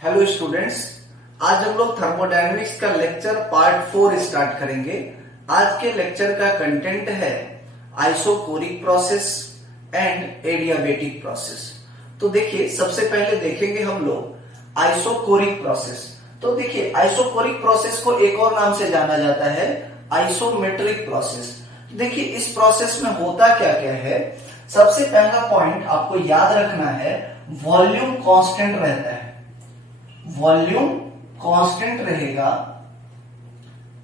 Hello students, आज हम लोग थर्मोडायनेमिक्स का लेक्चर पार्ट 4 स्टार्ट करेंगे। आज के लेक्चर का कंटेंट है isochoric process and adiabatic process. तो देखिए, सबसे पहले देखेंगे हम लोग आइसोकोरिक प्रोसेस। तो देखिए, आइसोकोरिक प्रोसेस को एक और नाम से जाना जाता है आइसोमेट्रिक प्रोसेस। देखिए, इस प्रोसेस में होता क्या क्या है। सबसे पहला पॉइंट आपको याद रखना है, वॉल्यूम कांस्टेंट रहता है, वॉल्यूम कांस्टेंट रहेगा।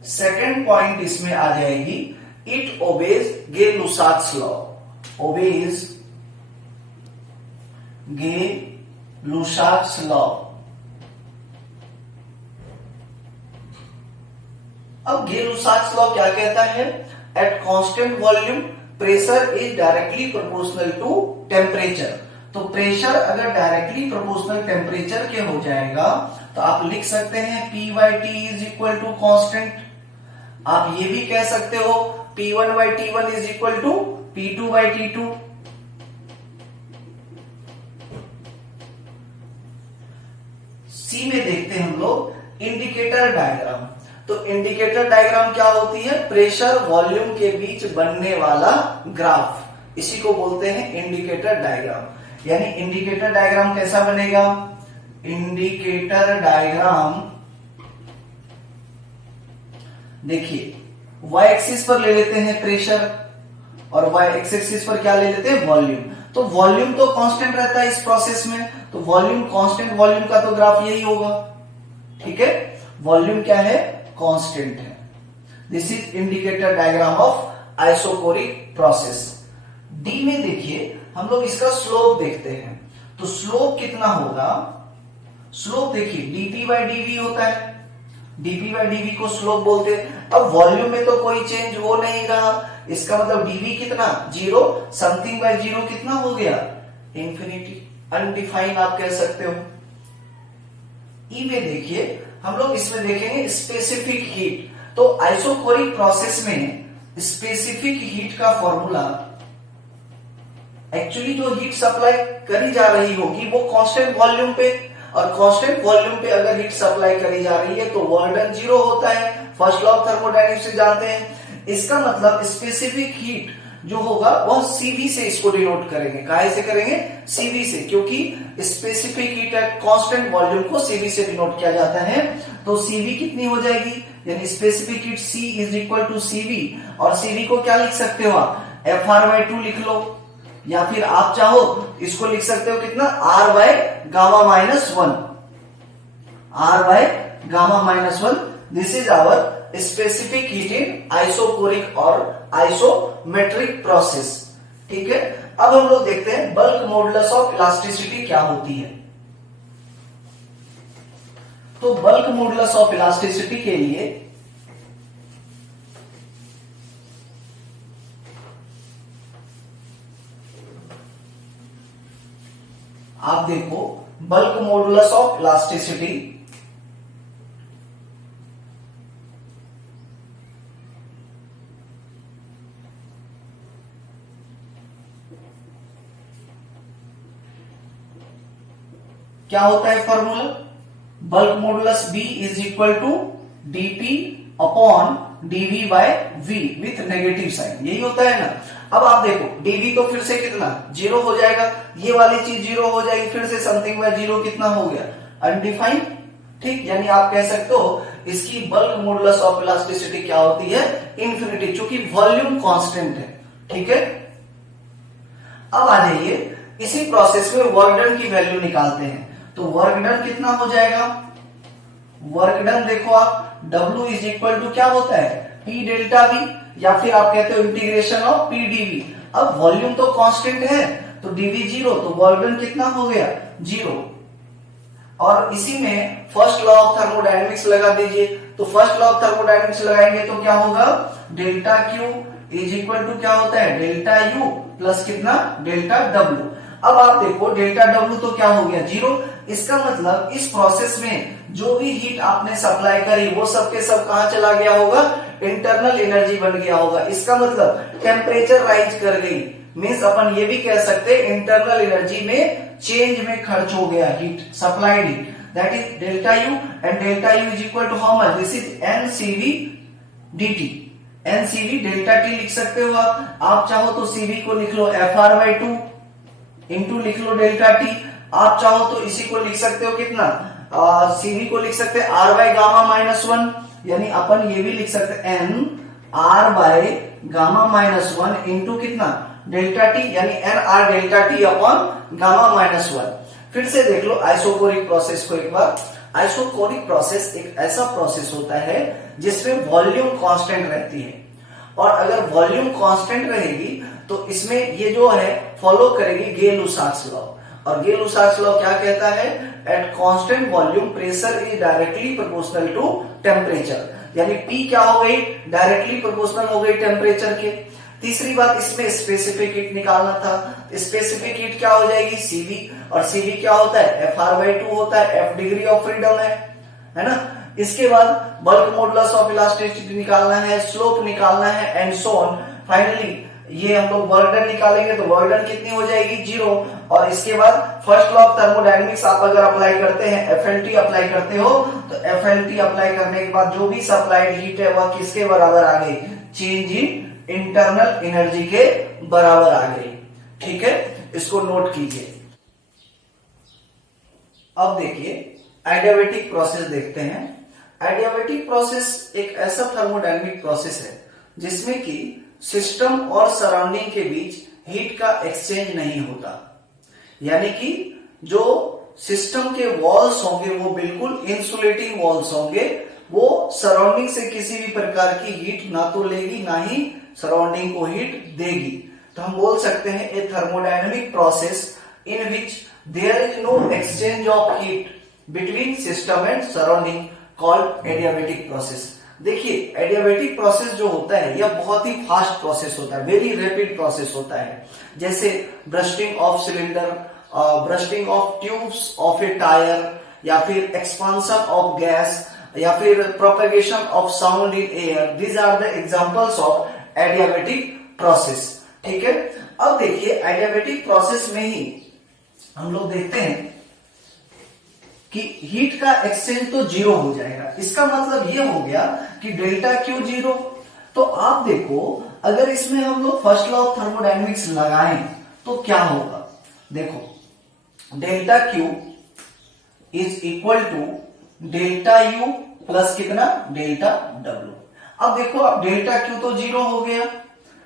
सेकंड पॉइंट इसमें आ जाएगी, it obeys Gay-Lussac's law, obeys Gay-Lussac's law. अब गे-लुसाक्स लॉ क्या कहता है? At constant volume pressure is directly proportional to temperature. तो प्रेशर अगर डायरेक्टली प्रोपोर्शनल टेम्परेचर के हो जाएगा तो आप लिख सकते हैं P/T is equal to constant. आप ये भी कह सकते हो P1/T1 is equal to P2/T2। सी में देखते हैं हम लोग इंडिकेटर डायग्राम। तो इंडिकेटर डायग्राम क्या होती है? प्रेशर वॉल्यूम के बीच बनने वाला ग्राफ, इसी को बोलते हैं इंडिकेटर डायग्राम। यानी इंडिकेटर डायग्राम कैसा बनेगा? इंडिकेटर डायग्राम देखिए, y एक्सिस पर ले लेते हैं प्रेशर और y एक्सिस पर क्या ले लेते हैं? वॉल्यूम। तो वॉल्यूम तो कांस्टेंट रहता है इस प्रोसेस में, तो वॉल्यूम कांस्टेंट वॉल्यूम का तो ग्राफ यही होगा। ठीक है, वॉल्यूम क्या है? कांस्टेंट है। This is indicator diagram of isochoric process. D में देखिए, हम लोग इसका स्लोप देखते हैं। तो स्लोप कितना होगा? स्लोप देखिए dp/dv होता है, dp/dv को स्लोप बोलते हैं। अब वॉल्यूम में तो कोई चेंज हो नहीं रहा, इसका मतलब dv कितना? 0, समथिंग बाय 0 कितना हो गया? इंफिनिटी, अनडिफाइन आप कह सकते हो। ई में देखिए, हम लोग इसमें देखेंगे स्पेसिफिक हीट। तो आइसोकोरिक प्रोसेस में स्पेसिफिक हीट का फॉर्मूला, एक्चुअली जो हीट सप्लाई करी जा रही होगी वो कांस्टेंट वॉल्यूम पे, और कांस्टेंट वॉल्यूम पे अगर हीट सप्लाई करी जा रही है तो वर्क डन 0 होता है। फर्स्ट लॉ ऑफ थर्मोडायनेमिक्स से जानते हैं। इसका मतलब स्पेसिफिक हीट जो होगा वह सीवी से इसको डिनोट करेंगे। काहे से करेंगे? सीवी से, क्योंकि specific heat at constant volume को सीवी से डिनोट किया जाता है। तो सीवी कितनी हो जाएगी? यानी specific heat C is equal to CV, और सीवी को क्या लिख सकते हो आप? FR/2 लिख लो, या फिर आप चाहो इसको लिख सकते हो कितना? R/γ-1, R/γ-1। This is our specific heat in isochoric और आइसोमेट्रिक प्रोसेस। ठीक है, अब हम लोग देखते हैं बल्क मॉडुलस ऑफ इलास्टिसिटी क्या होती है। तो बल्क मॉडुलस ऑफ इलास्टिसिटी के लिए आप देखो, बल्क मॉडुलस ऑफ इलास्टिसिटी क्या होता है? Formula bulk modulus B is equal to dp/dv/v with negative sign, यही होता है ना। अब आप देखो, dv तो फिर से कितना? 0 हो जाएगा, ये वाली चीज 0 हो जाएगी, फिर से समथिंग बाय 0 कितना हो गया? अनडिफाइन। ठीक, यानी आप कह सकते हो इसकी बल्क मॉडुलस ऑफ इलास्टिसिटी क्या होती है? इंफिनिटी, क्योंकि वॉल्यूम कांस्टेंट है। ठीक है, अब आ जाइए, इसी प्रोसेस में वर्क डन की वैल्यू निकालते हैं। तो वर्क डन कितना हो जाएगा? वर्क डन देखो आप, W इज इक्वल टू क्या होता है? P∆V, या फिर आप कहते हो इंटीग्रेशन ऑफ PdV। अब वॉल्यूम तो कांस्टेंट है, तो dV 0, तो वर्क डन कितना हो गया? 0। और इसी में फर्स्ट लॉ ऑफ थर्मोडायनेमिक्स लगा दीजिए। तो फर्स्ट लॉ ऑफ थर्मोडायनेमिक्स लगाएंगे तो क्या होगा? Delta Q is equal to क्या होता है? डेल्टा U प्लस कितना? Delta W। अब आप देखो, डेल्टा W तो क्या हो गया? 0। इसका मतलब इस प्रोसेस में जो भी हीट आपने सप्लाई करी वो सब के सब कहां चला गया होगा? इंटरनल एनर्जी बन गया होगा। इसका मतलब टेम्परेचर राइज कर गई, मीन्स अपन ये भी कह सकते हैं इंटरनल एनर्जी में चेंज में खर्च हो गया heat, supplied heat. That is delta U, and delta U is equal to how much, this is nCv dt। NCv delta T लिख सकते हो आप चाहो तो सीवी को लिख लो FR/2 इंटू लिख लो डेल्टा टी। आप चाहो तो इसी को लिख सकते हो कितना, सीवी को लिख सकते हैं R/γ-1, यानी अपन ये भी लिख सकते हैं N R/γ-1 इंटू कितना डेल्टा टी, यानी NR डेल्टा टी अपॉन γ-1। फिर से देख लो आइसोकोरिक प्रोसेस को एक बार। आइसोकोरिक प्रोसेस एक ऐसा प्रोसेस होता है जिसमें वॉल्यूम कांस्टेंट रहती है, और अगर वॉल्यूम कांस्टेंट रहेगी तो इसमें ये जो है फॉलो करेगी गेल-लुसाक्स लॉ। और गेल-लुसाक्स लॉ क्या कहता है, at constant volume pressure is directly proportional to temperature, यानी P क्या हो गई, डायरेक्टली प्रोपोर्शनल हो गई टेम्परेचर के। तीसरी बात, इसमें स्पेसिफिक हीट निकालना था, स्पेसिफिक हीट क्या हो जाएगी CV, और CV क्या होता है FR/2 होता है, F डिग्री ऑफ फ्रीडम है ना। इसके बाद बल्क मॉडुलस ऑफ इलास्टिसिटी निकालना है, स्लोप निकालना है, एंड सो ऑन। फाइनली ये हम लोग वर्क डन निकालेंगे तो वर्क डन कितनी हो जाएगी, 0। और इसके बाद फर्स्ट लॉ ऑफ थर्मोडायनेमिक्स आप अगर अप्लाई करते हैं, FLT अप्लाई करते हो, तो FLT अप्लाई करने के बाद जो भी सप्लाइड हीट है वह किसके बराबर आ गई, चेंज इन इंटरनल एनर्जी के बराबर आ गई। ठीक है, इसको नोट कीजिए। अब देखिए एडियाबैटिक प्रोसेस देखते हैं। एडियाबैटिक प्रोसेस एक ऐसा थर्मोडायनेमिक प्रोसेस है जिसमें कि सिस्टम और सराउंडिंग के बीच हीट का एक्सचेंज नहीं होता, यानी कि जो सिस्टम के वॉल्स होंगे वो बिल्कुल इंसुलेटिंग वॉल्स होंगे, वो सराउंडिंग से किसी भी प्रकार की हीट ना तो लेगी ना ही सराउंडिंग को हीट देगी। तो हम बोल सकते हैं a thermodynamic process in which there is no exchange of heat between system and surrounding called adiabatic process. देखिए एडियाबैटिक प्रोसेस जो होता है यह बहुत ही फास्ट प्रोसेस होता है, वेरी रैपिड प्रोसेस होता है, जैसे bursting of cylinder, bursting of tubes of a tyre, या फिर एक्सपांशन ऑफ गैस, या फिर propagation of sound in air. These are the examples of adiabatic process. ठीक है, अब देखिए एडियाबैटिक प्रोसेस में ही हम लोग देखते हैं कि हीट का एक्सचेंज तो 0 हो जाएगा। इसका मतलब ये हो गया कि डेल्टा क्यू 0। तो आप देखो अगर इसमें हम लोग फर्स्ट लॉ ऑफ थर्मोडायनेमिक्स लगाएं तो क्या होगा, देखो delta Q is equal to delta U plus कितना डेल्टा डब्ल्यू। अब देखो अब डेल्टा क्यू तो 0 हो गया,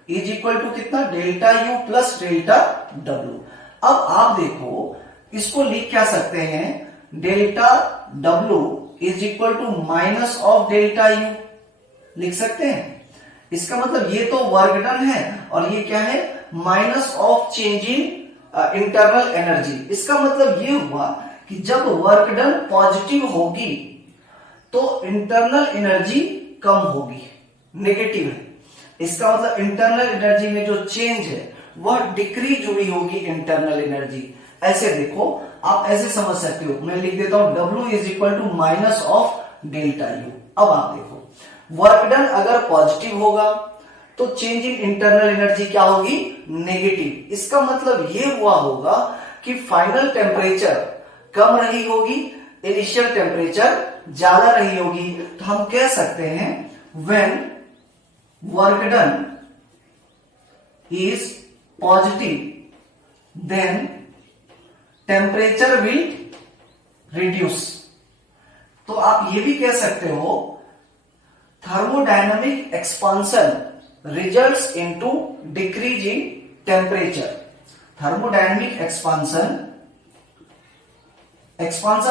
इज इक्वल टू कितना delta U plus delta W. अब आप देखो इसको लिख क्या सकते हैं, delta W is equal to minus of delta U लिख सकते हैं। इसका मतलब ये तो वर्क डन है और ये क्या है, minus of change in internal energy. इसका मतलब ये हुआ कि जब वर्क डन पॉजिटिव होगी तो इंटरनल एनर्जी कम होगी, नेगेटिव है। इसका मतलब इंटरनल एनर्जी में जो चेंज है वह डिक्रीज हुई होगी इंटरनल एनर्जी। ऐसे देखो आप ऐसे समझ सकते हो, मैं लिख देता हूं W is equal to minus of delta U. अब आप देखो वर्क डन अगर पॉजिटिव होगा तो चेंज इन इंटरनल एनर्जी क्या होगी, नेगेटिव। इसका मतलब ये हुआ होगा कि फाइनल टेम्परेचर कम रही होगी, इनिशियल टेम्परेचर ज्यादा रही होगी। तो हम कह सकते हैं when work done is positive then temperature will reduce. तो आप ये भी कह सकते हो thermodynamic expansion results into decrease in temperature. Thermodynamic expansion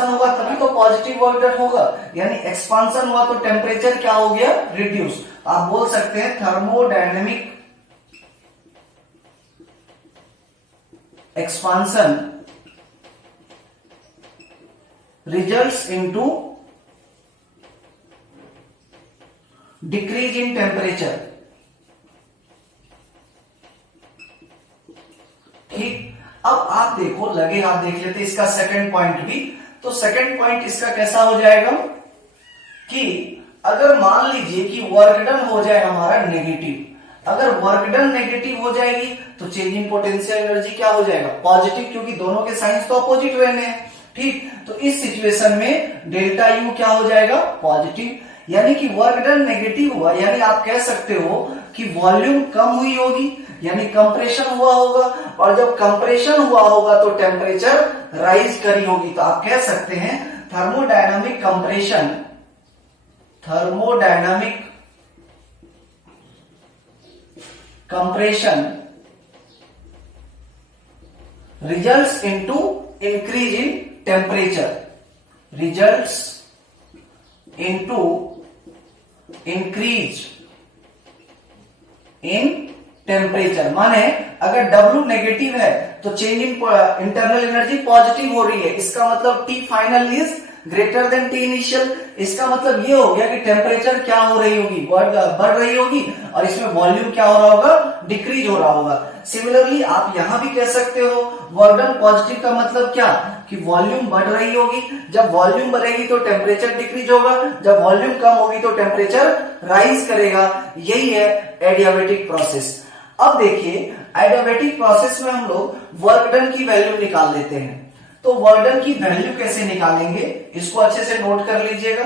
होगा तभी तो पॉजिटिव वर्क डन होगा, यानी एक्सपांशन हुआ तो टेम्परेचर क्या हो गया, रिड्यूस। आप बोल सकते हैं thermodynamic expansion results into decrease in temperature. ठीक, अब आप देखो लगे हाथ देख लेते इसका सेकंड पॉइंट भी। तो सेकंड पॉइंट इसका कैसा हो जाएगा कि अगर मान लीजिए कि वर्क डन हो जाए हमारा नेगेटिव, अगर वर्क डन नेगेटिव हो जाएगी तो चेंज इन पोटेंशियल एनर्जी क्या हो जाएगा, पॉजिटिव, क्योंकि दोनों के साइंस तो अपोजिट रहने हैं। ठीक, तो इस सिचुएशन में डेल्टा यू क्या हो जाएगा, पॉजिटिव, यानी कि वर्क डन नेगेटिव हुआ, यानी आप कह सकते हो कि वॉल्यूम कम हुई होगी, यानी कंप्रेशन हुआ होगा, और जब कंप्रेशन हुआ होगा तो टेम्परेचर राइज करी होगी। तो आप कह सकते हैं thermodynamic compression, thermodynamic compression results into increase in temperature, results into increase in temperature. माने अगर W नेगेटिव है तो change in internal energy positive हो रही है, इसका मतलब T final is greater than T initial. इसका मतलब ये हो गया कि टेम्परेचर क्या हो रही होगी, बढ़ रही होगी, और इसमें वॉल्यूम क्या हो रहा होगा, डिक्रीज हो रहा होगा। सिमिलरली आप यहां भी कह सकते हो वर्क डन पॉजिटिव का मतलब क्या, कि वॉल्यूम बढ़ रही होगी, जब वॉल्यूम बढ़ेगी तो टेम्परेचर डिक्रीज होगा, जब वॉल्यूम कम होगी तो टेम्परेचर राइज करेगा। यही है एडियाबेटिक प्रोसेस। अब देखिए एडियाबेटिक प्रोसेस में हम लोग वर्क डन की वैल्यू निकाल लेते हैं। तो वर्क डन की वैल्यू कैसे निकालेंगे, इसको अच्छे से नोट कर लीजिएगा।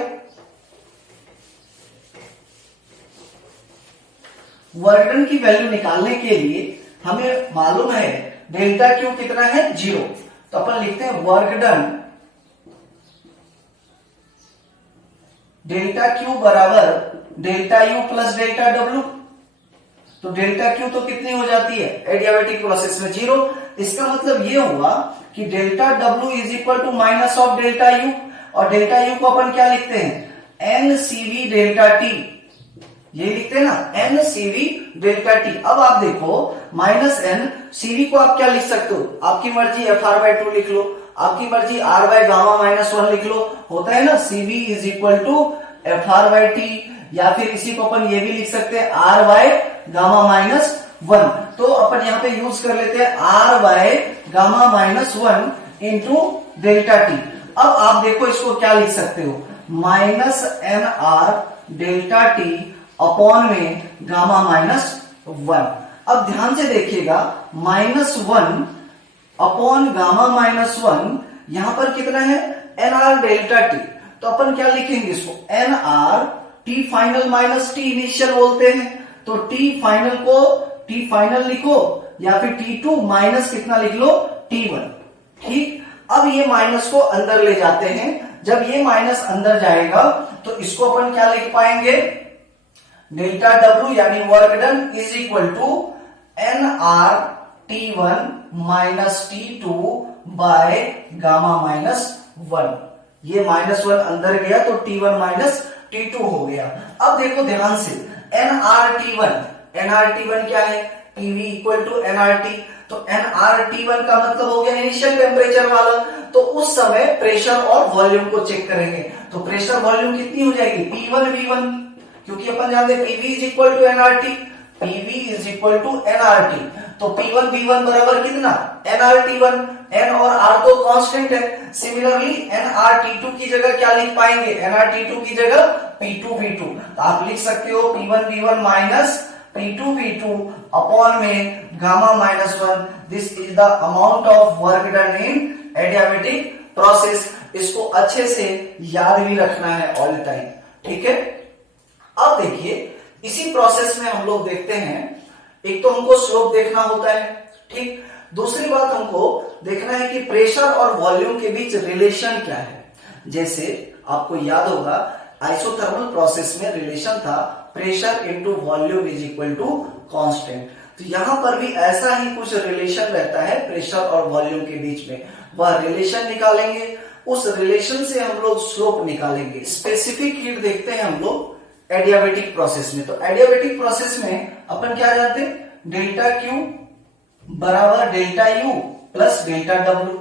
वर्क डन की वैल्यू निकालने के लिए हमें मालूम है डेल्टा क्यू कितना है, 0। तो अपन लिखते हैं वर्क डन डेल्टा क्यू बराबर delta U plus delta W. तो डेल्टा क्यू तो कितनी हो जाती है एडियाबेटिक प्रोसेस में, 0। इसका मतलब ये हुआ कि delta W is equal to minus of delta U, और डेल्टा यू को अपन क्या लिखते हैं, एन सीवी डेल्टा टी, ये लिखते हैं ना, एन सीवी डेल्टा टी। अब आप देखो माइनस एन, सीवी को आप क्या लिख सकते हो, आपकी मर्जी एफ आर बाय 2 लिख लो, आपकी मर्जी आर बाय गामा माइनस 1 लिख लो, होता है ना, Cv is equal to f R by T, या फिर इसी को अपन ये भी लिख सकते हैं आर बाय गामा माइनस 1। तो अपन यहां पे यूज कर लेते हैं R by gamma minus 1 into delta T. अब आप देखो इसको क्या लिख सकते हो, minus n R delta T upon में गामा माइनस 1। अब ध्यान से देखिएगा माइनस 1 अपॉन गामा माइनस 1, यहां पर कितना है एन आर डेल्टा टी। तो अपन क्या लिखेंगे इसको, n R T final minus T initial बोलते हैं। तो टी फाइनल को टी फाइनल लिखो, या फिर T2 माइनस कितना लिख लो, T1। ठीक, अब ये माइनस को अंदर ले जाते हैं, जब ये माइनस अंदर जाएगा तो इसको अपन क्या लिख पाएंगे, डेल्टा डब्ल्यू यानी work done is equal to n R T1 minus T2 by gamma minus 1। ये माइनस 1 अंदर गया तो T1 माइनस T2 हो गया। अब देखो ध्यान से nRT1, nRT1 क्या है, PV इक्वल टू nRT। तो nRT1 का मतलब हो गया इनिशियल टेम्परेचर वाला। तो उस समय प्रेशर और वॉल्यूम को चेक करेंगे, तो प्रेशर वॉल्यूम कितनी हो जाएगी, P1 V1, क्योंकि अपन जानते हैं PV is equal to nRT, PV is equal to nRT। तो P1 V1 बराबर कितना, nRT1, n और r तो कांस्टेंट है। सिमिलरली nRT2 की जगह क्या लिख पाएंगे, nRT2 की जगह P2 V2। तो आप लिख सकते हो P1 V1 minus P2 V2 upon में gamma minus 1। This is the amount of work done in adiabatic process. इसको अच्छे से याद भी रखना है ऑल टाइम, ठीक है। अब देखिए इसी प्रोसेस में हम लोग देखते हैं, एक तो हमको स्लोप देखना होता है, ठीक, दूसरी बात हमको देखना है कि प्रेशर और वॉल्यूम के बीच रिलेशन क्या है। जैसे आपको याद होगा आइसोथर्मल प्रोसेस में रिलेशन था pressure into volume is equal to constant. तो यहां पर भी ऐसा ही कुछ रिलेशन रहता है प्रेशर और वॉल्यूम के बीच में, वह रिलेशन निकालेंगे, उस रिलेशन से हम लोग स्लोप निकालेंगे। स्पेसिफिक हीट देखते हैं हम लोग एडियाबेटिक प्रोसेस में। तो एडियाबेटिक प्रोसेस में अपन क्या जानते हैं, डेल्टा क्यू बराबर delta U plus delta W.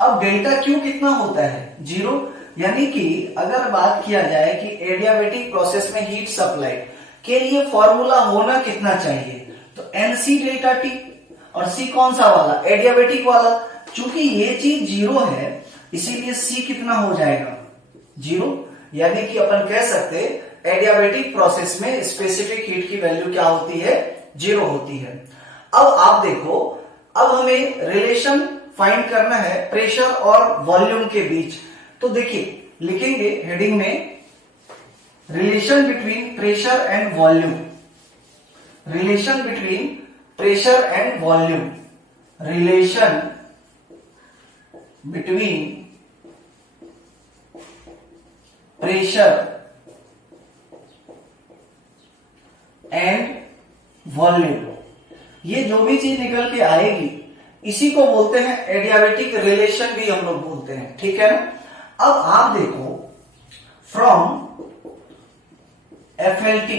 अब डेल्टा क्यू कितना होता है, 0, यानी कि अगर बात किया जाए कि एडियाबेटिक प्रोसेस में हीट सप्लाई के लिए फॉर्मूला होना कितना चाहिए, तो एनसी डेल्टा टी, और सी कौन सा वाला, एडियाबेटिक वाला। चूंकि ये चीज 0 है इसीलिए सी कितना हो जाएगा, 0, यानी कि अपन कह सकते एडियाबेटिक प्रोसेस में स्पेसिफिक हीट की वैल्यू क्या होती है, 0 होती है। अब आप देखो, अब हमें रिलेशन फाइंड करना है प्रेशर और वॉल्यूम के बीच। तो देखिए लिखेंगे हेडिंग में relation between pressure and volume, relation between pressure and volume, relation between pressure and volume. ये जो भी चीज निकल के आएगी इसी को बोलते हैं एडियाबेटिक रिलेशन भी हम लोग बोलते हैं, ठीक है ना। अब आप देखो from FLT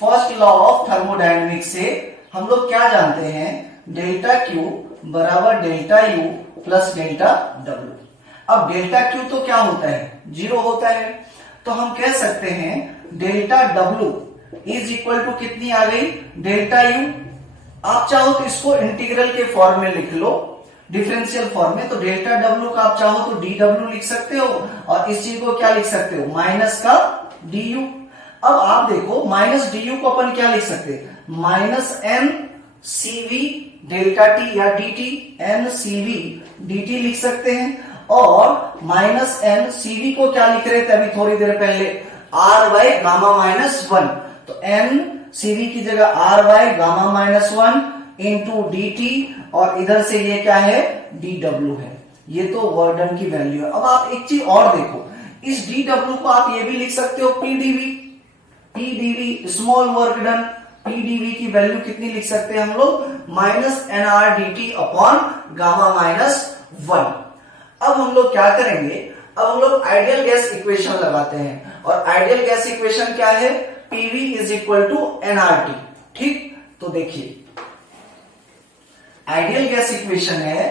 first law of thermodynamics से हम लोग क्या जानते हैं, डेल्टा Q बराबर delta U plus delta W। अब डेल्टा Q तो क्या होता है, 0 होता है, तो हम कह सकते हैं delta W is equal to कितनी आ गई, डेल्टा U। आप चाहो तो इसको इंटीग्रल के फॉर्म में लिख लो, डिफरेंशियल फॉर्म में, तो डेल्टा W का आप चाहो तो dW लिख सकते हो और इस चीज को क्या लिख सकते हो, माइनस का du। अब आप देखो माइनस du को अपन क्या लिख सकते हैं, minus n CV delta T या dt, n CV dt लिख सकते हैं। और माइनस n CV को क्या लिख रहे थे अभी थोड़ी देर पहले, r बाय गामा माइनस 1, तो n CV की जगह r bye gamma minus 1 into dt, और इधर से ये क्या है, dw है। ये तो वर्क डन की वैल्यू है। अब आप एक चीज और देखो, इस dw को आप ये भी लिख सकते हो pdv, pdv small work done, pdv की वैल्यू कितनी लिख सकते हैं हम लोग, minus nr dt upon gamma minus 1। अब हम लोग क्या करेंगे, अब हम लोग आइडियल गैस इक्वेशन लगाते हैं, और आइडियल गैस इक्वेशन क्या है, PV is equal to nRT। ठीक, तो देखिए आइडियल गैस इक्वेशन है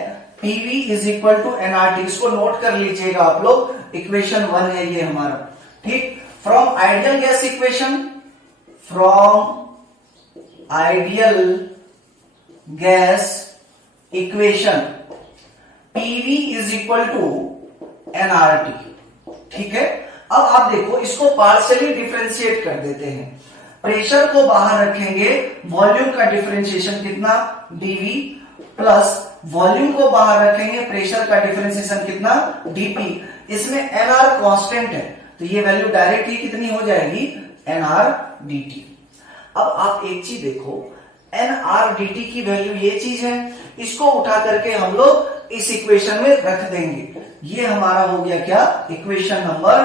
PV is equal to nRT, इसको नोट कर लीजिएगा आप लोग, इक्वेशन 1 है ये हमारा। ठीक, from ideal gas equation, from ideal gas equation PV is equal to nRT। ठीक है, अब आप देखो इसको पार्शियली डिफरेंशिएट कर देते हैं, प्रेशर को बाहर रखेंगे, वॉल्यूम का डिफरेंशिएशन कितना, dV, प्लस वॉल्यूम को बाहर रखेंगे, प्रेशर का डिफरेंशिएशन कितना, dP। इसमें nR कांस्टेंट है, तो ये वैल्यू डायरेक्ट ही कितनी हो जाएगी, nR dt। अब आप एक चीज देखो, nR dt की वैल्यू ये चीज है, इसको उठा करके हम लोग इस इक्वेशन में रख देंगे। ये हमारा हो गया क्या, इक्वेशन नंबर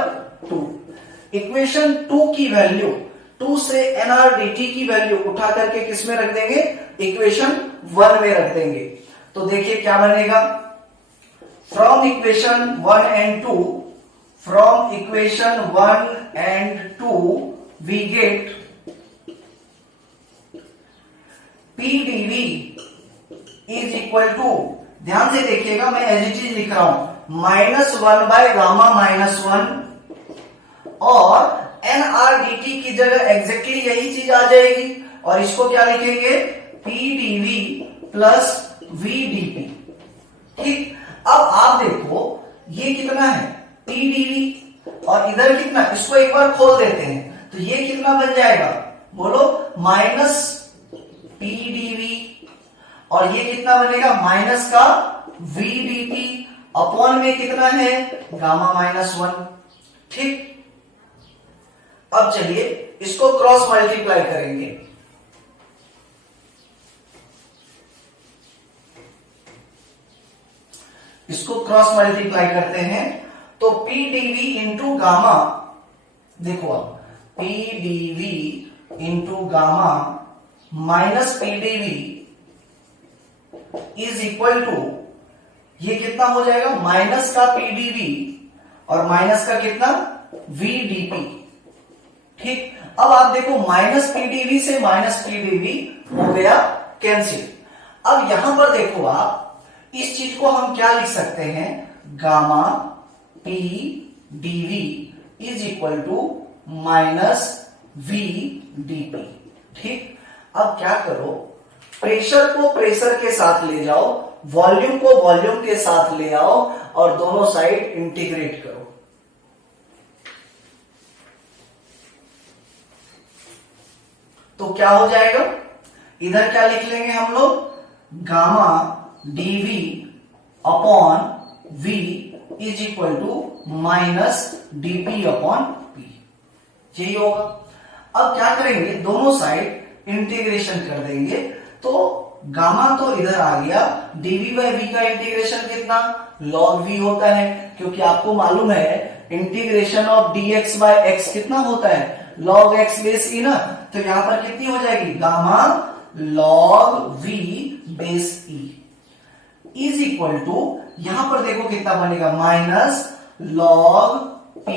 2। इक्वेशन 2 की वैल्यू, 2 से nR dt की वैल्यू उठा करके किस में रख देंगे, इक्वेशन 1 में रख देंगे। तो देखिए क्या बनेगा, from equation 1 and 2, from equation 1 and 2 we get PdV is equal to, ध्यान से देखिएगा मैं एज इट इज लिख रहा हूं, माइनस 1 बाय गामा माइनस 1, और nR dt की जगह एग्जैक्टली यही चीज आ जाएगी, और इसको क्या लिखेंगे, PdV प्लस VdP। ठीक, अब आप देखो ये कितना है, PdV, और इधर कितना, इसको एक बार खोल देते हैं, तो ये कितना बन जाएगा, बोलो, माइनस PdV, और ये कितना बनेगा, माइनस का VdP, अपॉन में कितना है, गामा माइनस 1। ठीक, अब चलिए इसको क्रॉस मल्टीप्लाई करेंगे, इसको क्रॉस मल्टीप्लाई करते हैं, तो PdV इंटू गामा, देखो अब PdV into gamma minus PdV is equal to, ये कितना हो जाएगा, माइनस का PdV और माइनस का कितना, VdP। ठीक, अब आप देखो माइनस PdV से माइनस PdV हो गया कैंसिल। अब यहां पर देखो आप, इस चीज को हम क्या लिख सकते हैं, gamma PdV is equal to minus VdP। ठीक, अब क्या करो, प्रेशर को प्रेशर के साथ ले जाओ, वॉल्यूम को वॉल्यूम के साथ ले आओ, और दोनों साइड इंटीग्रेट करो। तो क्या हो जाएगा, इधर क्या लिख लेंगे हम लोग, gamma dV upon v is equal to minus dp upon p, यही होगा। अब क्या करेंगे, दोनों साइड इंटीग्रेशन कर देंगे, तो गामा तो इधर आ गया, dv बाई v का इंटीग्रेशन कितना, log v होता है, क्योंकि आपको मालूम है integration of dx by x कितना होता है, log x बेस e ना, तो यहां पर कितनी हो जाएगी, gamma log v base e is equal to, यहां पर देखो कितना बनेगा, minus log p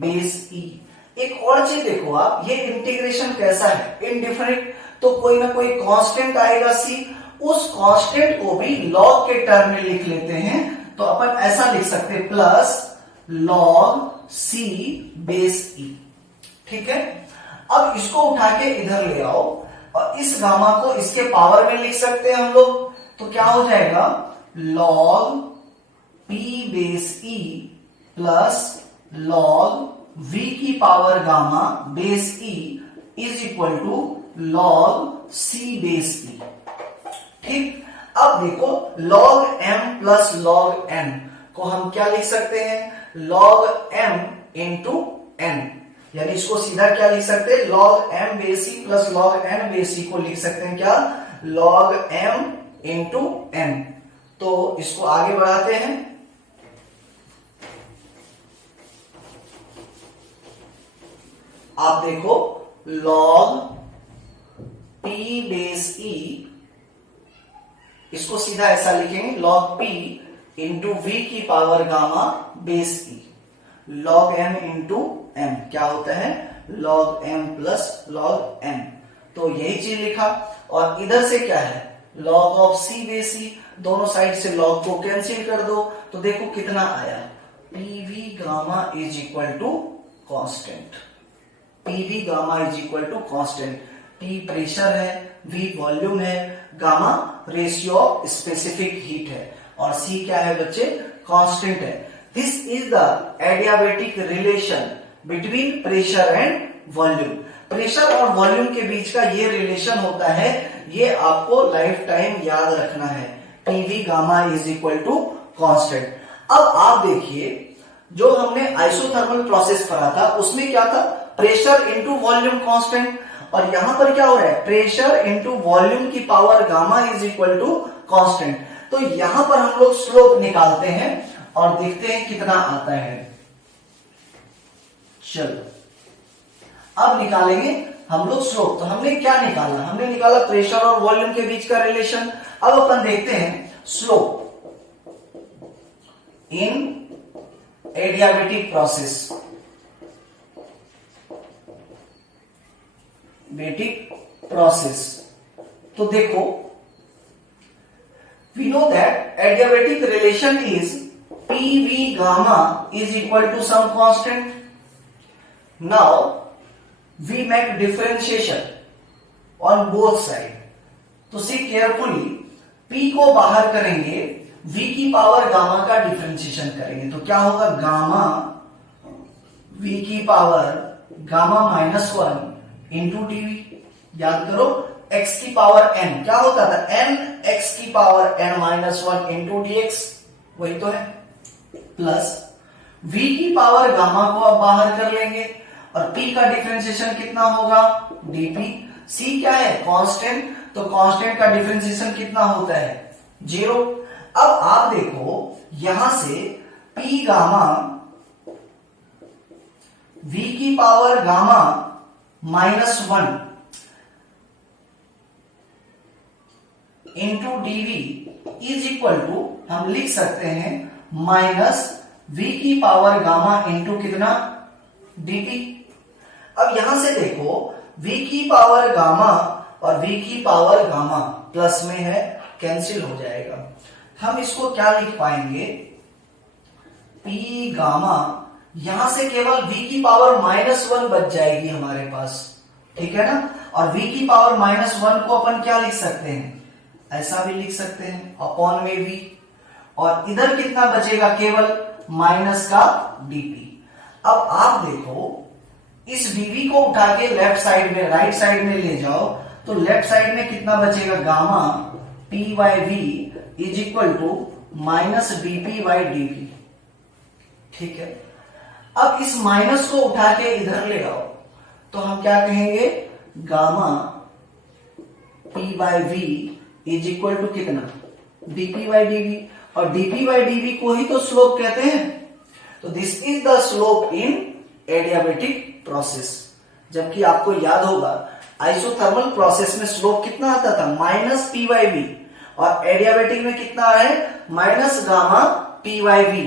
base e। एक और चीज देखो आप, ये इंटीग्रेशन कैसा है, इनडिफिनिट, तो कोई ना कोई कांस्टेंट आएगा c, उस कांस्टेंट को भी log के टर्म में लिख लेते हैं, तो अपन ऐसा लिख सकते हैं plus log c base e, ठीक है। अब इसको उठा के इधर ले आओ और इस गामा को इसके पावर में लिख सकते हैं हम लोग, तो क्या हो जाएगा, log p base e plus log v की power gamma base e is equal to log c base e, ठीक। अब देखो log m plus log n को हम क्या लिख सकते हैं, log m इंटू n, यानी इसको सीधा क्या लिख सकते हैं, log m base e plus log n base e को लिख सकते हैं क्या, log m इंटू n। तो इसको आगे बढ़ाते हैं, आप देखो log p बेस e, इसको सीधा ऐसा लिखेंगे log p इंटू v की power gamma base e, log m into m क्या होता है, log m plus log m, तो यही चीज लिखा। और इधर से क्या है, log of c base e, दोनों साइड से log को कैंसिल कर दो, तो देखो कितना आया, pv gamma is equal to constant, pv gamma is equal to constant, p pressure है, v वॉल्यूम है, gamma ratio of specific heat है, और c क्या है बच्चे, कांस्टेंट है। This is the adiabatic relation between pressure and volume, pressure और volume के बीच का ये रिलेशन होता है, ये आपको लाइफ टाइम याद रखना है, pv gamma is equal to constant. अब आप देखिए, जो हमने आइसोथर्मल प्रोसेस पढ़ा था उसमें क्या था, प्रेशर इंटू वॉल्यूम कांस्टेंट, और यहां पर क्या हो रहा है, प्रेशर इंटू वॉल्यूम की power gamma is equal to constant. तो यहां पर हम लोग स्लोप निकालते हैं और देखते हैं कितना आता है। चलो अब निकालेंगे हम लोग स्लोप। तो हमने क्या निकाला, हमने निकाला प्रेशर और वॉल्यूम के बीच का रिलेशन। अब अपन देखते हैं स्लोप इन एडियाबेटिक प्रोसेस, बेटिक प्रोसेस। तो देखो, we know that adiabatic relation is PV gamma is equal to some constant. Now we make differentiation on both side. तो see carefully, P को बाहर करेंगे, V की पावर गामा का डिफरेंशिएशन करेंगे, तो क्या होगा, गामा V की power gamma minus 1 into dV। याद करो, x की पावर n क्या होता था, n x की power n minus 1 into dx, वही तो है, प्लस v की पावर गामा को अब बाहर कर लेंगे, और p का डिफरेंशिएशन कितना होगा, dp। c क्या है, कांस्टेंट, तो कांस्टेंट का डिफरेंशिएशन कितना होता है, 0। अब आप देखो, यहां से p गामा v की power gamma minus 1 into dv is equal to, हम लिख सकते हैं माइनस v की पावर गामा इंटू कितना, dt। अब यहां से देखो, v की पावर गामा और v की पावर गामा प्लस में है, कैंसिल हो जाएगा। हम इसको क्या लिख पाएंगे, p गामा, यहां से केवल v की पावर माइनस 1 बच जाएगी हमारे पास, ठीक है ना। और v की पावर माइनस 1 को अपन क्या लिख सकते हैं, ऐसा भी लिख सकते हैं, अपॉन में v, और इधर कितना बचेगा, केवल माइनस का dp। अब आप देखो, इस dv को उठा के लेफ्ट साइड में, राइट साइड में ले जाओ, तो लेफ्ट साइड में कितना बचेगा, gamma p by v is equal to minus dP by dV. ठीक है, अब इस माइनस को उठा के इधर ले आओ तो हम क्या कहेंगे, gamma P by V is equal to कितना, डीपी बाई डीवी। और डीपी बाई डीवी को ही तो स्लोप कहते हैं। तो this is the slope in adiabatic process. जबकि आपको याद होगा आइसोथर्मल प्रोसेस में स्लोप कितना आता था, माइनस पी बाई वी, और एडियाबेटिक में कितना है, minus gamma P by V.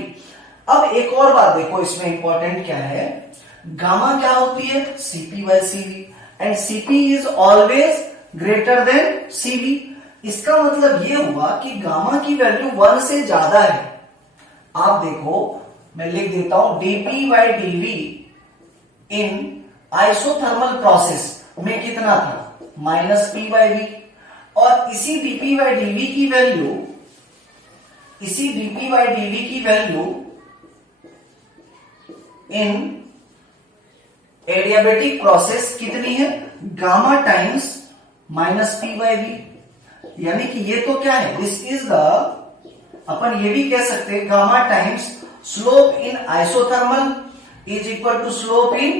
अब एक और बात देखो इसमें इंपॉर्टेंट क्या है, गामा क्या होती है, CP by CV, and CP is always greater than CV. इसका मतलब ये हुआ कि गामा की वैल्यू 1 से ज्यादा है। आप देखो मैं लिख देता हूं, dP by dV in isothermal process में कितना था, माइनस पी बाई वी। और इसी डीपी बाई डीवी की वैल्यू, इसी डीपी बाई डीवी की वैल्यू इन एडियाबेटिक प्रोसेस कितनी है, gamma times minus P by V. यानी कि ये तो क्या है, दिस इज द, अपन ये भी कह सकते हैं gamma times slope in isothermal is equal to slope in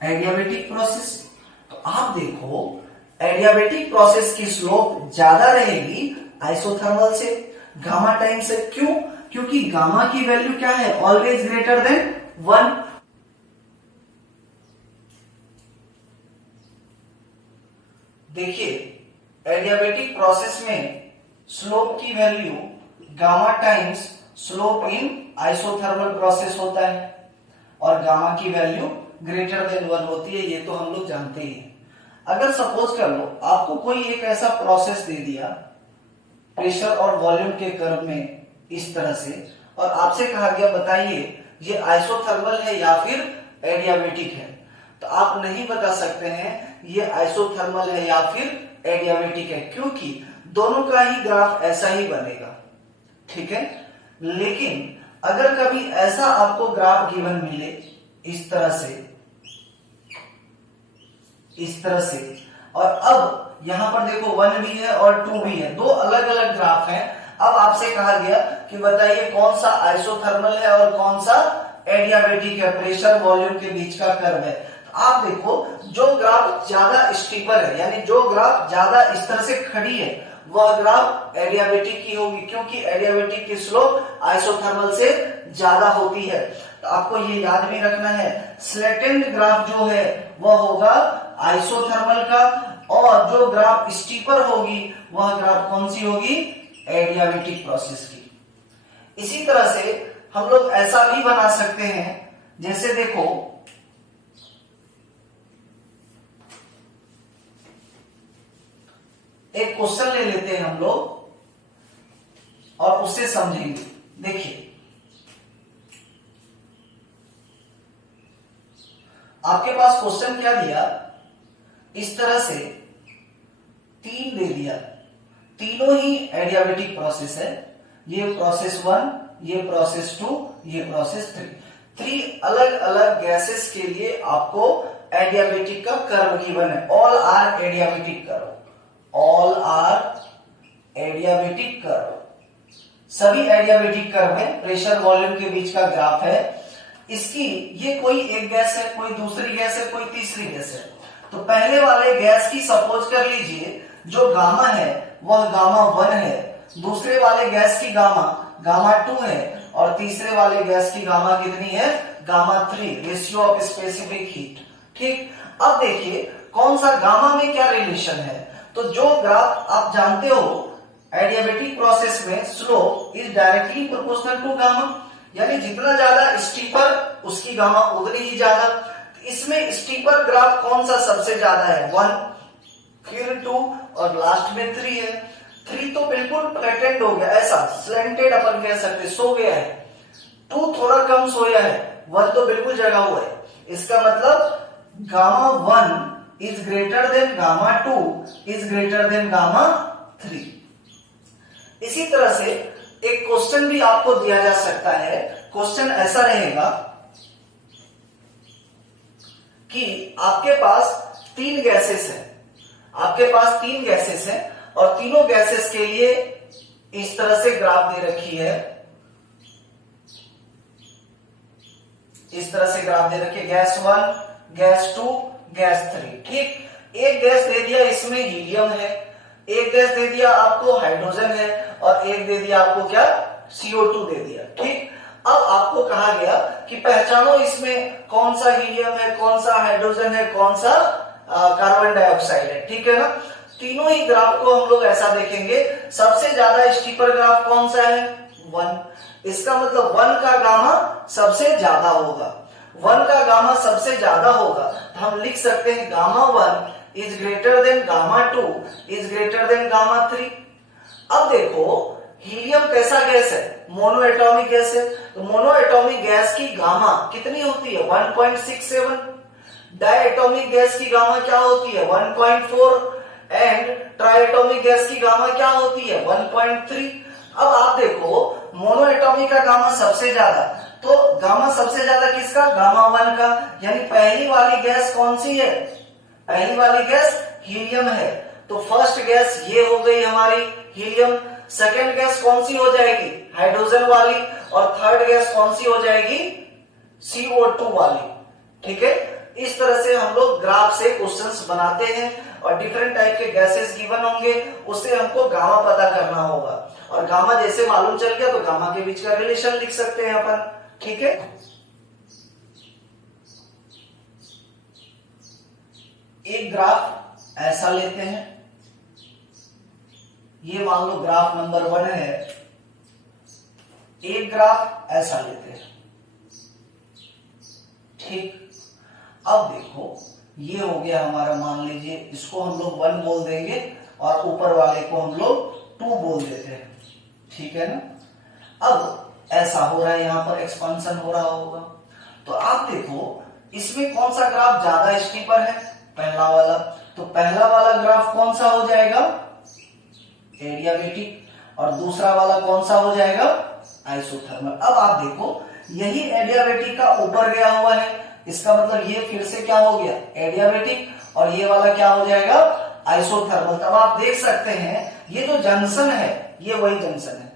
adiabatic process. तो आप देखो एडियाबेटिक प्रोसेस की स्लोप ज्यादा रहेगी आइसोथर्मल से, गामा टाइम से। क्यों, क्योंकि गामा की वैल्यू क्या है, ऑलवेज ग्रेटर देन 1। देखिए एडियाबेटिक प्रोसेस में स्लोप की value gamma times slope in isothermal process होता है, और गामा की वैल्यू ग्रेटर देन 1 होती है, ये तो हम लोग जानते ही हैं। अगर सपोज कर लो आपको कोई एक ऐसा प्रोसेस दे दिया प्रेशर और वॉल्यूम के कर्व में इस तरह से, और आपसे कहा गया बताइए ये आइसोथर्मल है या फिर एडियाबेटिक है, तो आप नहीं बता सकते हैं ये आइसोथर्मल है या फिर एडियाबेटिक है, क्योंकि दोनों का ही ग्राफ ऐसा ही बनेगा। ठीक है, लेकिन अगर कभी ऐसा आपको ग्राफ गिवन मिले इस तरह से, इस तरह से, और अब यहां पर देखो 1 भी है और 2 भी है, दो अलग अलग ग्राफ हैं। अब आपसे कहा गया कि बताइए कौन सा आइसोथर्मल है और कौन सा एडियाबेटिक है, प्रेशर वॉल्यूम के बीच का कर्व है। तो आप देखो जो ग्राफ ज्यादा स्टीपर है, यानी जो ग्राफ ज्यादा इस तरह से खड़ी है, वह ग्राफ एडियाबेटिक की होगी, क्योंकि एडियाबेटिक की स्लोप आइसोथर्मल से ज्यादा होती है। तो आपको ये याद भी रखना है, स्लैटेंड ग्राफ जो है वह होगा आइसोथर्मल का, और जो ग्राफ स्टीपर होगी वह ग्राफ कौन सी होगी, एडियाबेटिक प्रोसेस की। इसी तरह से हम लोग ऐसा भी बना सकते हैं, जैसे देखो एक क्वेश्चन ले लेते हैं हम लोग और उससे समझेंगे। देखिए आपके पास क्वेश्चन क्या दिया, इस तरह से 3 दे दिया, तीनों ही एडियाबेटिक प्रोसेस है, ये प्रोसेस 1, ये प्रोसेस 2, ये प्रोसेस 3। 3 अलग अलग गैसेस के लिए आपको एडियाबेटिक का कर्व गिवन है, all are adiabatic curve, all are adiabatic curve, सभी एडियाबेटिक कर्व है, प्रेशर वॉल्यूम के बीच का ग्राफ है। इसकी ये कोई एक गैस है, कोई दूसरी गैस है, कोई तीसरी गैस है। तो पहले वाले गैस की सपोज कर लीजिए जो गामा है वह गामा 1 है, दूसरे वाले गैस की गामा 2 है, और तीसरे वाले गैस की गामा कितनी है, gamma 3, ratio of specific heat. ठीक, अब देखिए कौन सा गामा में क्या रिलेशन है। तो जो ग्राफ आप जानते हो एडियाबेटिक प्रोसेस में slope is directly proportional to gamma, यानी जितना ज्यादा स्टीपर उसकी गामा उतनी ही ज्यादा। इसमें स्टीपर ग्राफ कौन सा सबसे ज्यादा है, 1, फिर 2 और लास्ट में 3 है। 3 तो बिल्कुल फ्लैटेंड हो गया, ऐसा स्लैंटेड अपन कह सकते, सो गया है। 2 थोड़ा कम सोया है, 1 तो बिल्कुल जगा हुआ है। इसका मतलब gamma 1 is greater than gamma 2 is greater than gamma 3। इसी तरह से एक क्वेश्चन भी आपको दिया जा सकता है। क्वेश्चन ऐसा रहेगा कि आपके पास 3 गैसेस हैं, आपके पास 3 गैसेस हैं और तीनों गैसेस के लिए इस तरह से ग्राफ दे रखी है, इस तरह से ग्राफ दे रखी है, गैस 1, गैस 2, गैस 3। ठीक, एक गैस दे दिया इसमें हीलियम है, एक गैस दे दिया आपको हाइड्रोजन है, और एक दे दिया आपको क्या, CO2 दे दिया। ठीक, अब आपको कहा गया कि पहचानो इसमें कौन सा हीलियम है, कौन सा हाइड्रोजन है, कौन सा कार्बन डाइऑक्साइड है। ठीक है ना, तीनों ही ग्राफ को हम लोग ऐसा देखेंगे, सबसे ज्यादा स्टीपर ग्राफ कौन सा है, 1। इसका मतलब 1 का गामा सबसे ज्यादा होगा, 1 का गामा सबसे ज्यादा होगा, तो हम लिख सकते हैं gamma 1 is greater than gamma 2 is greater than gamma 3। अब देखो हीलियम कैसा गैस है, मोनो एटॉमिक गैस है, तो मोनो एटॉमिक गैस की गामा कितनी होती है, 1.67। डाई एटॉमिक गैस की गामा क्या होती है, 1.4, एंड ट्राई एटॉमिक गैस की गामा क्या होती है, 1.3। अब आप देखो मोनो एटॉमिक का गामा सबसे ज्यादा, तो गामा सबसे ज्यादा किसका, गामा 1 का, यानी पहली वाली गैस कौन सी है, पहली वाली गैस हीलियम है। तो फर्स्ट गैस ये हो गई हमारी हीलियम, सेकेंड गैस कौन सी हो जाएगी, हाइड्रोजन वाली, और थर्ड गैस कौन सी हो जाएगी, CO2 वाली। ठीक है, इस तरह से हम लोग ग्राफ से क्वेश्चंस बनाते हैं, और डिफरेंट टाइप के गैसेस गिवन होंगे, उससे हमको गामा पता करना होगा, और गामा जैसे मालूम चल गया तो गामा के बीच का रिलेशन लिख सकते हैं अपन। ठीक है, एक ग्राफ ऐसा लेते हैं, ये मान लो ग्राफ नंबर 1 है, एक ग्राफ ऐसा लेते हैं। ठीक, अब देखो ये हो गया हमारा, मान लीजिए इसको हम लोग 1 बोल देंगे, और ऊपर वाले को हम लोग 2 बोल देते हैं। ठीक है ना, अब ऐसा हो रहा है, यहां पर एक्सपांशन हो रहा होगा, तो आप देखो इसमें कौन सा ग्राफ ज्यादा स्टीपर है, पहला वाला। तो पहला वाला ग्राफ कौन सा हो जाएगा, एडियाबेटिक, और दूसरा वाला कौन सा हो जाएगा, आइसोथर्मल। अब आप देखो यही एडियाबेटिक का ऊपर गया हुआ है, इसका मतलब ये फिर से क्या हो गया, एडियाबेटिक, और ये वाला क्या हो जाएगा, आइसोथर्मल। तब आप देख सकते हैं ये जो जंक्शन है ये वही जंक्शन है।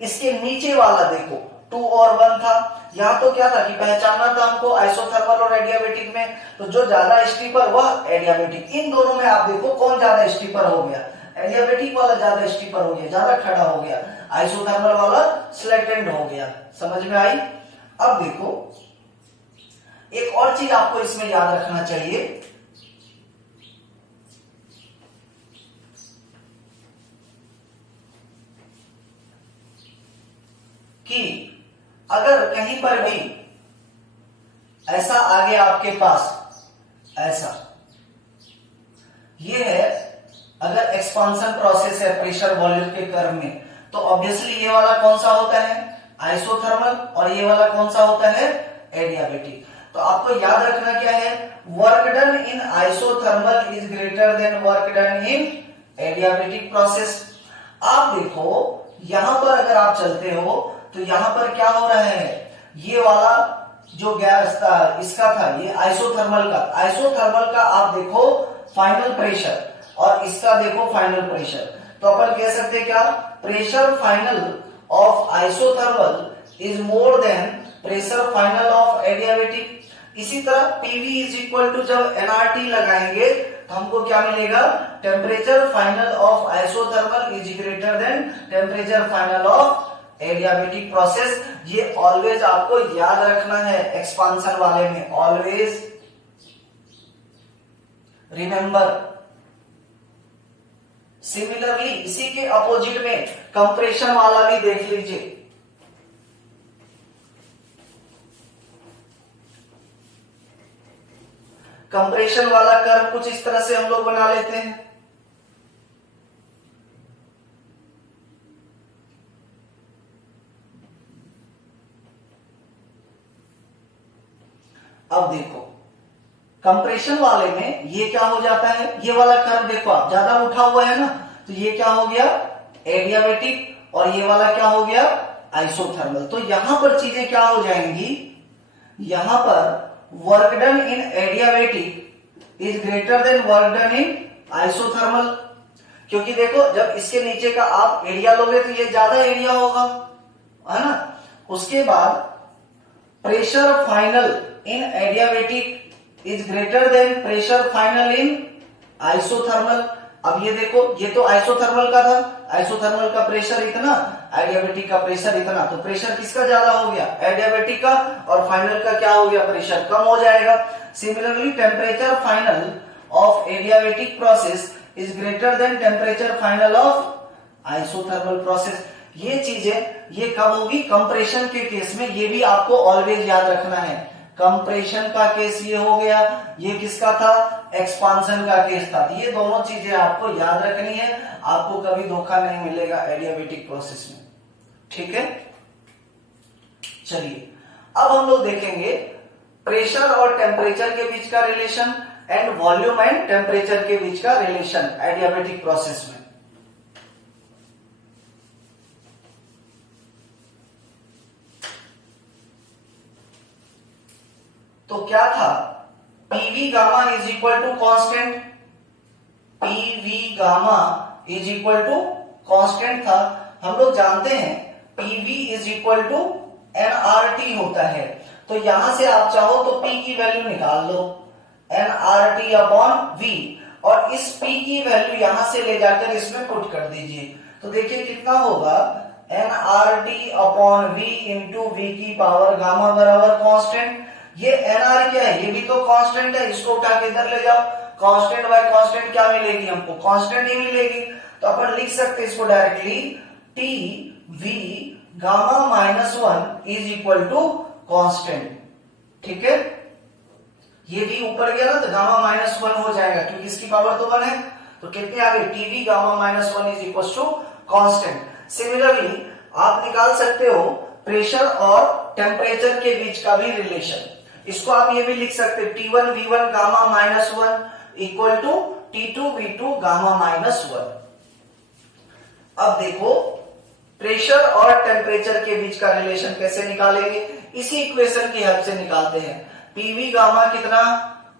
इसके नीचे वाला देखो 2 और 1 था, यहाँ तो क्या था कि पहचानना था हमको आइसोथर्मल और एडियाबेटिक में, तो जो ज्यादा स्टीपर वह एडियाबेटिक। इन दोनों में आप देखो कौन ज्यादा स्टीपर हो गया, एडियाबेटिक वाला ज्यादा स्टीपर हो गया, ज्यादा खड़ा हो गया, आइसोथर्मल वाला स्लेटेंड हो गया। समझ में आई। अब देखो एक और चीज आपको इसमें याद रखना चाहिए कि अगर कहीं पर भी ऐसा आ गया आपके पास, ऐसा ये है, अगर एक्सपांशन प्रोसेस है प्रेशर वॉल्यूम के कर्व में, तो ऑब्वियसली ये वाला कौन सा होता है, आइसोथर्मल, और ये वाला कौन सा होता है, एडियाबेटिक। तो आपको याद रखना क्या है, work done in isothermal is greater than work done in adiabatic process. आप देखो यहां पर अगर आप चलते हो तो यहां पर क्या हो रहा है, ये वाला जो गैस था इसका था, ये आइसोथर्मल का, आइसोथर्मल का आप देखो फाइनल प्रेशर, और इसका देखो फाइनल प्रेशर। तो अपन कह सकते क्या, pressure final of isothermal is more than pressure final of adiabatic. इसी तरह पीवी इज इक्वल टू, जब एनआरटी लगाएंगे तो हमको क्या मिलेगा, temperature final of isothermal is greater than temperature final of adiabatic process. ये ऑलवेज आपको याद रखना है एक्सपांशन वाले में, ऑलवेज रिमेंबर। सिमिलरली इसी के अपोजिट में कंप्रेशन वाला भी देख लीजिए। कंप्रेशन वाला कर्व कुछ इस तरह से हम लोग बना लेते हैं। अब देखो कंप्रेशन वाले में ये क्या हो जाता है, ये वाला कर्व देखो आप, ज्यादा उठा हुआ है ना, तो ये क्या हो गया, एडियाबेटिक, और ये वाला क्या हो गया, आइसोथर्मल। तो यहां पर चीजें क्या हो जाएंगी, यहां पर work done in adiabatic is greater than work done in isothermal. क्योंकि देखो जब इसके नीचे का आप एरिया लोगे तो ये ज्यादा एरिया होगा, है ना। उसके बाद pressure final in adiabatic is greater than pressure final in isothermal. अब ये देखो, ये तो आइसोथर्मल का था, आइसोथर्मल का प्रेशर इतना, एडियाबेटिक का प्रेशर इतना, तो प्रेशर किसका ज्यादा हो गया, एडियाबेटिक का, और फाइनल का क्या हो गया, प्रेशर कम हो जाएगा। Similarly temperature final of adiabatic process is greater than temperature final of isothermal process. ये चीजें ये कब होगी, कंप्रेशन के केस में, ये भी आपको ऑलवेज याद रखना है। कंप्रेशन का केस ये हो गया, ये किसका था, एक्सपांशन का केस था। ये दोनों चीजें आपको याद रखनी है, आपको कभी धोखा नहीं मिलेगा एडियाबेटिक प्रोसेस में, ठीक है। चलिए अब हम लोग देखेंगे प्रेशर और टेम्परेचर के बीच का relation and volume and temperature के बीच का रिलेशन एडियाबेटिक प्रोसेस में। तो क्या था, PV gamma is equal to constant, PV gamma is equal to constant था। हम लोग जानते हैं PV is equal to nRT होता है, तो यहां से आप चाहो तो पी की वैल्यू निकाल लो, एनआरटी अपॉन वी, और इस पी की वैल्यू यहां से ले जाकर इसमें पुट कर दीजिए। तो देखिए कितना होगा, nRT upon V into V की पावर गामा बराबर कांस्टेंट। ये एनआर क्या है, ये भी तो कांस्टेंट है, इसको उठा के इधर ले जाओ, कांस्टेंट बाय कांस्टेंट क्या मिलेगी हमको, कांस्टेंट ही मिलेगी। तो अपन लिख सकते हैं इसको directly, T V gamma minus 1 is equal to constant, ठीक है। ये भी ऊपर गया ना तो गामा माइनस 1 हो जाएगा, क्योंकि इसकी पावर तो 1 है, तो कितने आ गए, TV gamma minus 1 is equal to constant. Similarly आप निकाल सकते हो प्रेशर और टेम्परेचर के बीच का भी रिलेशन। इसको आप ये भी लिख सकते हैं, T1 V1 gamma minus 1 equal to T2 V2 gamma minus 1। अब देखो प्रेशर और टेम्परेचर के बीच का रिलेशन कैसे निकालेंगे, इसी इक्वेशन की हेल्प से निकालते हैं। पीवी गामा कितना,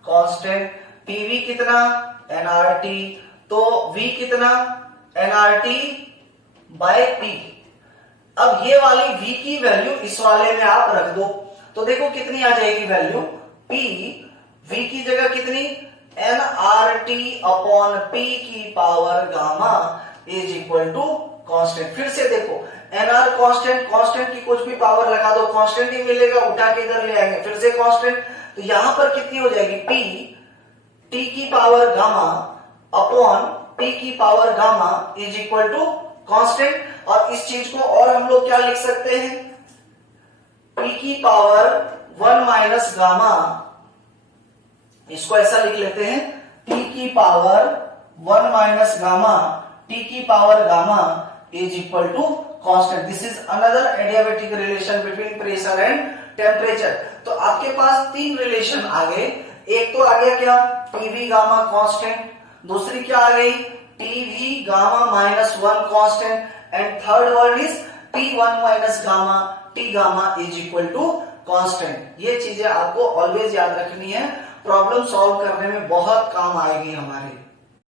कांस्टेंट, पीवी कितना, एनआरटी, तो V कितना, एनआरटी बाय पी। अब ये वाली V की वैल्यू इस वाले में आप रख दो, तो देखो कितनी आ जाएगी वैल्यू, P V की जगह कितनी, nRT अपॉन P की power gamma is equal to constant. फिर से देखो nr कांस्टेंट, कांस्टेंट की कुछ भी पावर लगा दो कांस्टेंट ही मिलेगा, उठा के इधर ले आएंगे, फिर से कांस्टेंट, तो यहां पर कितनी हो जाएगी, P T की पावर गामा अपॉन P की power gamma is equal to constant. और इस चीज को और हम लोग क्या लिख सकते हैं, P की पावर 1 माइनस गामा, इसको ऐसा लिख लेते हैं, T की पावर 1 माइनस गामा, T की power gamma is equal to constant. This is another adiabatic relation between pressure and temperature. तो आपके पास तीन रिलेशन आ गए, एक तो आ गया क्या, टीवी गामा कांस्टेंट, दूसरी क्या आ गई, TV gamma minus 1 constant, and third word is T1 minus gamma, T gamma is equal to constant. ये चीजें आपको ऑलवेज याद रखनी है, प्रॉब्लम सॉल्व करने में बहुत काम आएगी हमारे।